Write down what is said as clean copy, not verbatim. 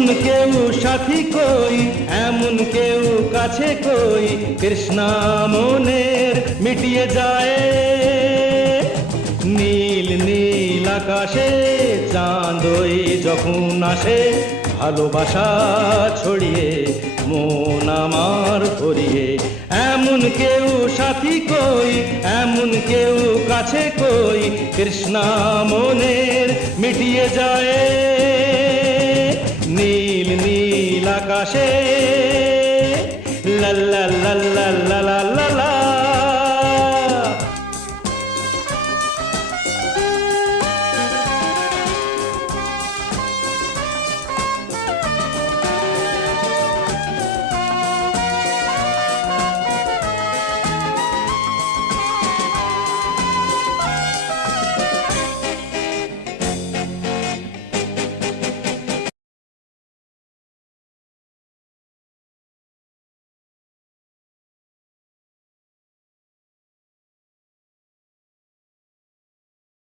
এমন কেউ সাথী কই, এমন কেউ কাছে কই, তৃষ্ণা মনের মিটিয়ে যায়। নীল নীল আকাশে চাঁদ ওই যখন আসে, ভালোবাসা ছড়িয়ে মন আমার ভরিয়ে। এমন কেউ সাথী কই, এমন কেউ কাছে কই, তৃষ্ণা মনের মিটিয়ে যায়। নীল নীল আকাশে লা লা লা লা লা লা।